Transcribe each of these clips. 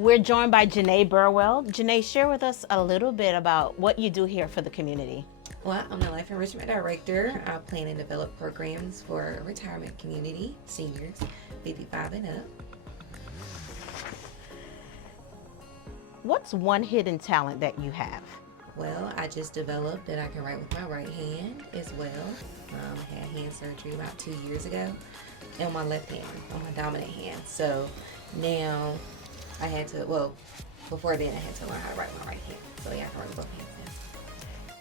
We're joined by Janae Burwell. Janae, share with us a little bit about what you do here for the community. Well, I'm the Life Enrichment Director. I plan and develop programs for retirement community, seniors, 55 and up. What's one hidden talent that you have? Well, I just developed that I can write with my right hand as well. I had hand surgery about 2 years ago on my left hand, on my dominant hand. So now I had to, well, before then I had to learn how to write with my right hand. So yeah, I can write with both hands now.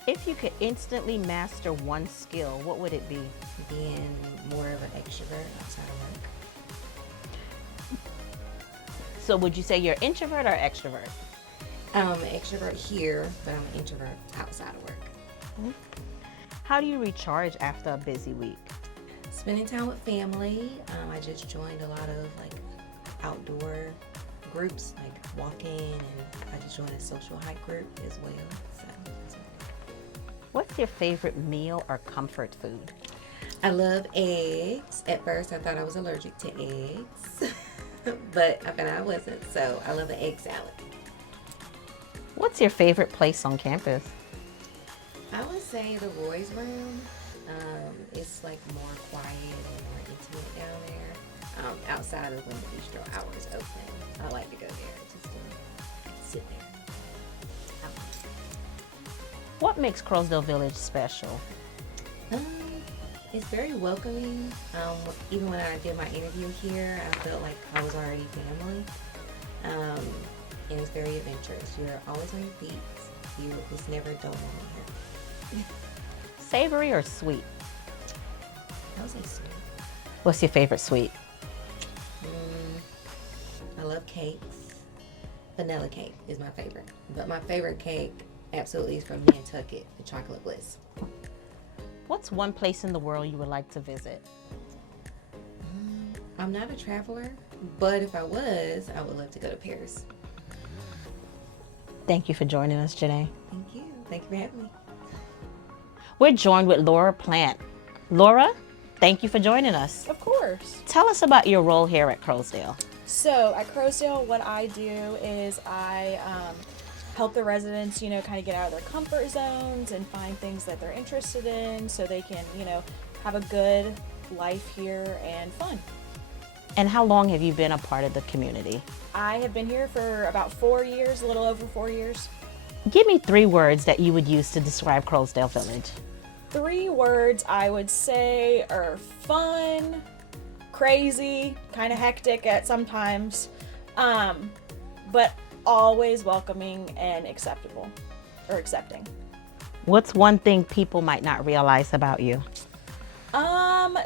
If you could instantly master one skill, what would it be? Being more of an extrovert outside of work. So would you say you're introvert or extrovert? I'm an extrovert here, but I'm an introvert outside of work. How do you recharge after a busy week? Spending time with family. I just joined a lot of outdoor groups, like walking, and I just joined a social hike group as well. So that's what I do. What's your favorite meal or comfort food? I love eggs. At first, I thought I was allergic to eggs, but I found out I wasn't. So I love an egg salad. What's your favorite place on campus? I would say the Roy's Room. It's more quiet and more intimate down there. Outside of when the bistro hours open, I like to go there just to sit there. What makes Croasdaile Village special? It's very welcoming. Even when I did my interview here, I felt like I was already family. And it's very adventurous. You're always on your feet. It's never dull in here. Savory or sweet? I would say sweet. What's your favorite sweet? I love cakes. Vanilla cake is my favorite. But my favorite cake absolutely is from Nantucket, the Chocolate Bliss. What's one place in the world you would like to visit? I'm not a traveler, but if I was, I would love to go to Paris. Thank you for joining us, Janae. Thank you. Thank you for having me. We're joined with Laura Plant. Laura, thank you for joining us. Of course. Tell us about your role here at Croasdaile. So at Croasdaile, what I do is I help the residents, kind of get out of their comfort zones and find things that they're interested in so they can, have a good life here and fun. And how long have you been a part of the community? I have been here for about 4 years, a little over 4 years. Give me 3 words that you would use to describe Croasdaile Village. 3 words I would say are fun, crazy, kind of hectic at sometimes, but always welcoming and acceptable, or accepting. What's one thing people might not realize about you?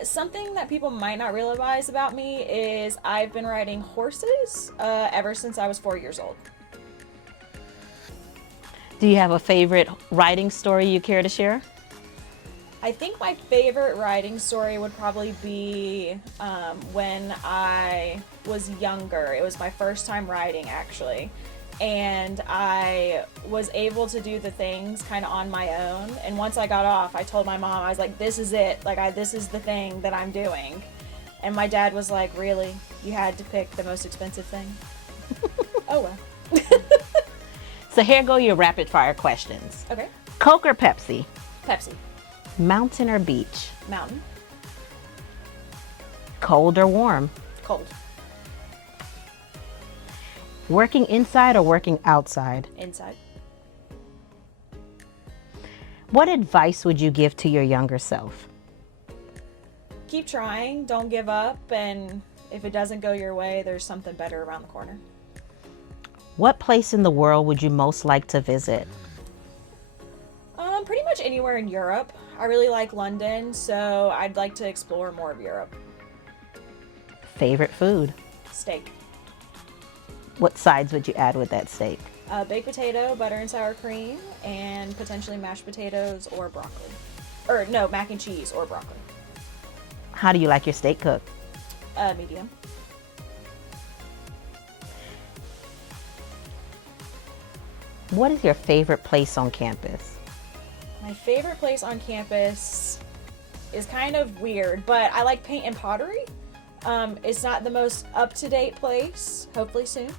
Something that people might not realize about me is I've been riding horses ever since I was 4 years old. Do you have a favorite riding story you care to share? I think my favorite riding story would probably be when I was younger. It was my first time riding, actually. And I was able to do the things kind of on my own. And once I got off, I told my mom, I was like, this is it. This is the thing that I'm doing. And my dad was like, really? You had to pick the most expensive thing? Oh, well. So here go your rapid fire questions. Okay. Coke or Pepsi? Pepsi. Mountain or beach? Mountain. Cold or warm? Cold. Working inside or working outside? Inside. What advice would you give to your younger self? Keep trying, don't give up, and if it doesn't go your way, there's something better around the corner. What place in the world would you most like to visit? Pretty much anywhere in Europe. I really like London, so I'd like to explore more of Europe. Favorite food? Steak. What sides would you add with that steak? Baked potato, butter and sour cream, and potentially mashed potatoes or broccoli. Or no, mac and cheese or broccoli. How do you like your steak cooked? Medium. What is your favorite place on campus? My favorite place on campus is kind of weird, but I like paint and pottery. It's not the most up-to-date place, hopefully soon,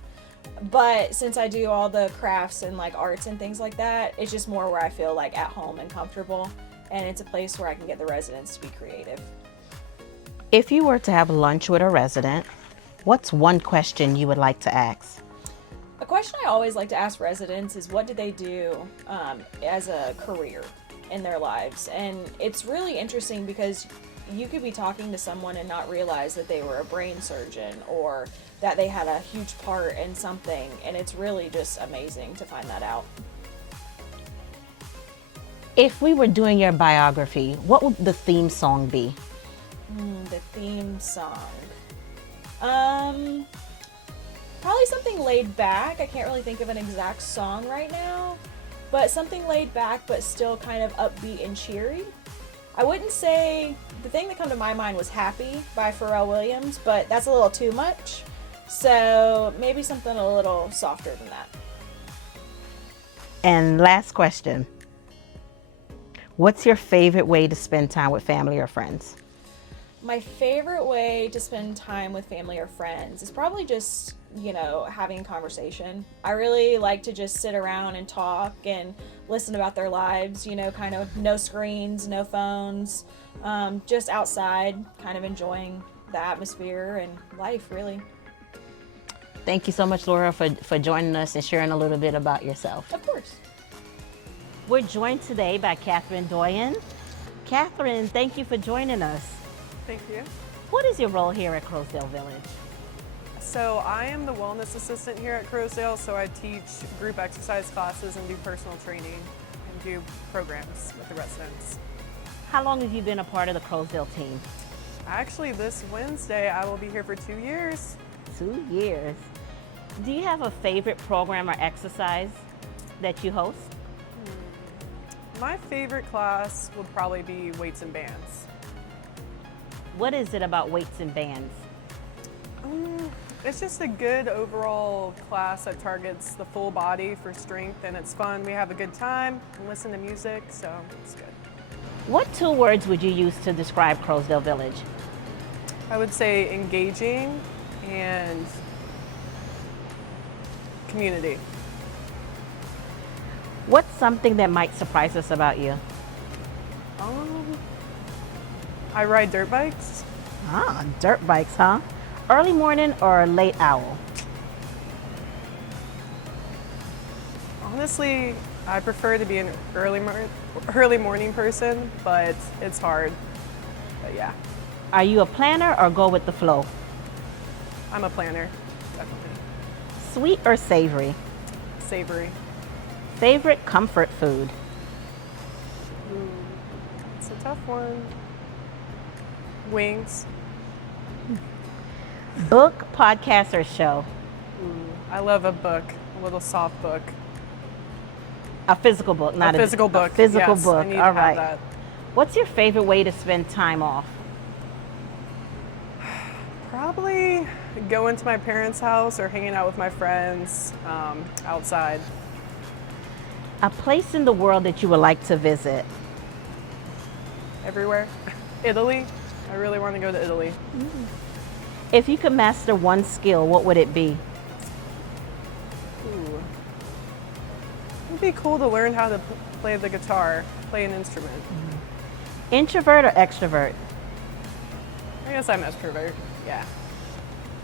But since I do all the crafts and like arts and things like that, it's just more where I feel like at home and comfortable, and it's a place where I can get the residents to be creative. If you were to have lunch with a resident, what's one question you would like to ask? A question I always like to ask residents is what do they do as a career in their lives? And it's really interesting because you could be talking to someone and not realize that they were a brain surgeon or that they had a huge part in something, and it's really just amazing to find that out. If we were doing your biography, what would the theme song be? The theme song. Probably something laid back. I can't really think of an exact song right now, but something laid back but still kind of upbeat and cheery. I wouldn't say, the thing that come to my mind was Happy by Pharrell Williams, but that's a little too much. So maybe something a little softer than that. And last question. What's your favorite way to spend time with family or friends? My favorite way to spend time with family or friends is probably just, having a conversation. I really like to just sit around and talk and listen about their lives, kind of no screens, no phones, just outside, kind of enjoying the atmosphere and life, really. Thank you so much, Laura, for joining us and sharing a little bit about yourself. Of course. We're joined today by Catherine Doyen. Catherine, thank you for joining us. Thank you. What is your role here at Croasdaile Village? So I am the wellness assistant here at Croasdaile, so I teach group exercise classes and do personal training and do programs with the residents. How long have you been a part of the Croasdaile team? Actually, this Wednesday I will be here for 2 years. 2 years. Do you have a favorite program or exercise that you host? My favorite class would probably be weights and bands. What is it about weights and bands? It's just a good overall class that targets the full body for strength, and it's fun. We have a good time and listen to music, so it's good. What 2 words would you use to describe Croasdaile Village? I would say engaging and community. What's something that might surprise us about you? I ride dirt bikes. Ah, dirt bikes, huh? Early morning or late owl? Honestly, I prefer to be an early morning person, but it's hard. But yeah, Are you a planner or go with the flow? I'm a planner, definitely. Sweet or savory? Savory. Favorite comfort food? It's a tough one. Wings. Book, podcast, or show? I love a book, a little soft book. A physical book, not a physical book. A physical Yes, book. I need All to right. have that. What's your favorite way to spend time off? Probably going to my parents' house or hanging out with my friends outside. A place in the world that you would like to visit? Everywhere. Italy. I really want to go to Italy. If you could master one skill, what would it be? Ooh. It'd be cool to learn how to play the guitar, play an instrument. Introvert or extrovert? I guess I'm extrovert. Yeah.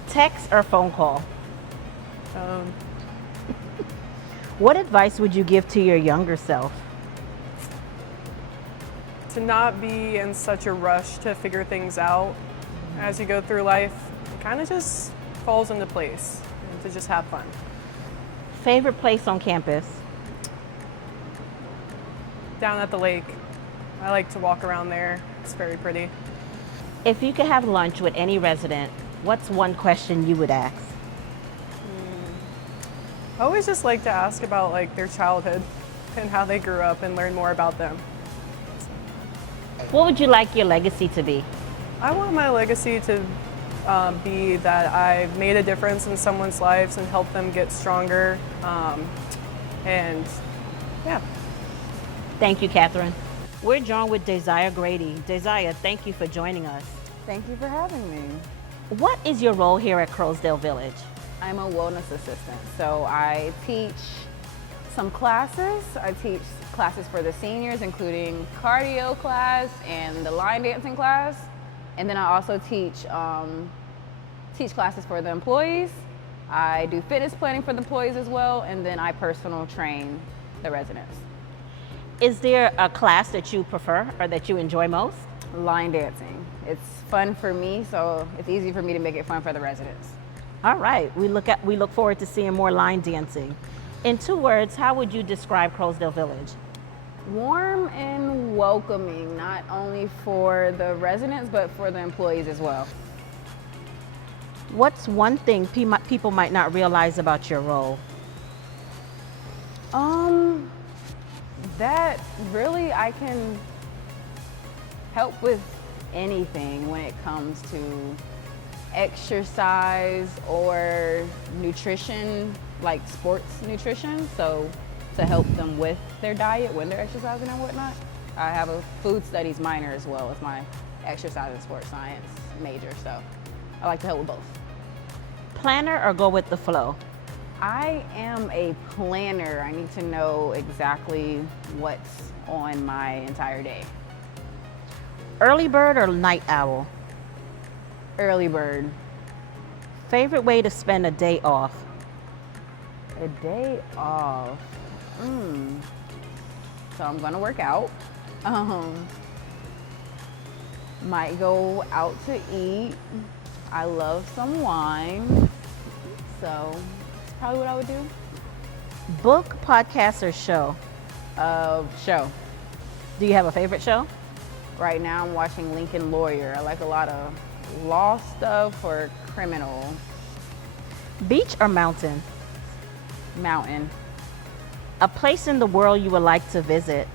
Text or phone call? Um, What advice would you give to your younger self? to not be in such a rush to figure things out as you go through life. It kind of just falls into place, and to just have fun. Favorite place on campus? Down at the lake. I like to walk around there. It's very pretty. If you could have lunch with any resident, what's one question you would ask? I always just like to ask about like their childhood and how they grew up and learn more about them. What would you like your legacy to be? I want my legacy to be that I've made a difference in someone's lives and helped them get stronger. And yeah. Thank you, Catherine. We're joined with Desire Grady. Desire, thank you for joining us. Thank you for having me. What is your role here at Croasdaile Village? I'm a wellness assistant, so I teach some classes. I teach classes for the seniors, including cardio class and the line dancing class. And then I also teach classes for the employees. I do fitness planning for the employees as well, and then I personal train the residents. Is there a class that you prefer or that you enjoy most? Line dancing. It's fun for me, so it's easy for me to make it fun for the residents. All right, we look forward to seeing more line dancing. In 2 words, how would you describe Croasdaile Village? Warm and welcoming, not only for the residents, but for the employees as well. What's one thing people might not realize about your role? That really I can help with anything when it comes to exercise or nutrition, like sports nutrition. So to help them with their diet when they're exercising and whatnot. I have a food studies minor as well as my exercise and sports science major, so I like to help with both. Planner or go with the flow? I am a planner. I need to know exactly what's on my entire day. Early bird or night owl? Early bird. Favorite way to spend a day off? A day off. So I'm gonna work out. Might go out to eat. I love some wine. So that's probably what I would do. Book, podcast, or show? Show. Do you have a favorite show? Right now I'm watching Lincoln Lawyer. I like a lot of law stuff or criminal. Beach or mountain? Mountain. A place in the world you would like to visit?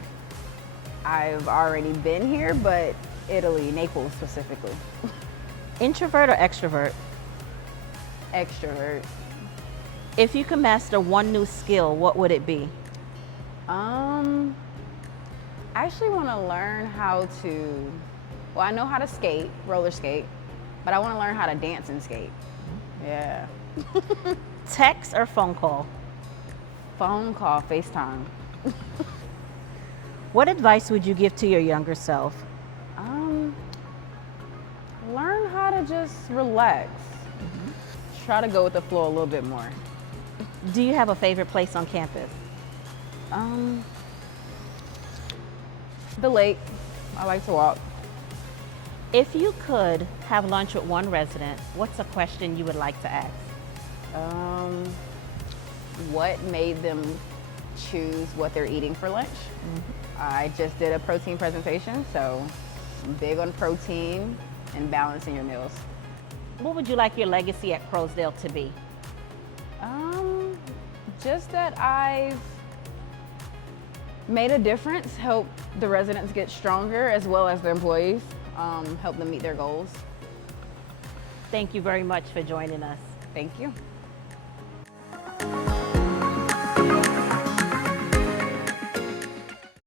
I've already been here, but Italy, Naples specifically. Introvert or extrovert? Extrovert. If you could master one new skill, what would it be? I actually want to learn how to, well, I know how to skate, roller skate, but I want to learn how to dance and skate. Yeah. Text or phone call? Phone call, FaceTime. What advice would you give to your younger self? Learn how to just relax. Try to go with the flow a little bit more. Do you have a favorite place on campus? The lake. I like to walk. If you could have lunch with one resident, what's a question you would like to ask? What made them choose what they're eating for lunch? I just did a protein presentation, so I'm big on protein and balancing your meals. What would you like your legacy at Croasdaile to be? Just that I've made a difference, help the residents get stronger as well as the employees, help them meet their goals. Thank you very much for joining us. Thank you.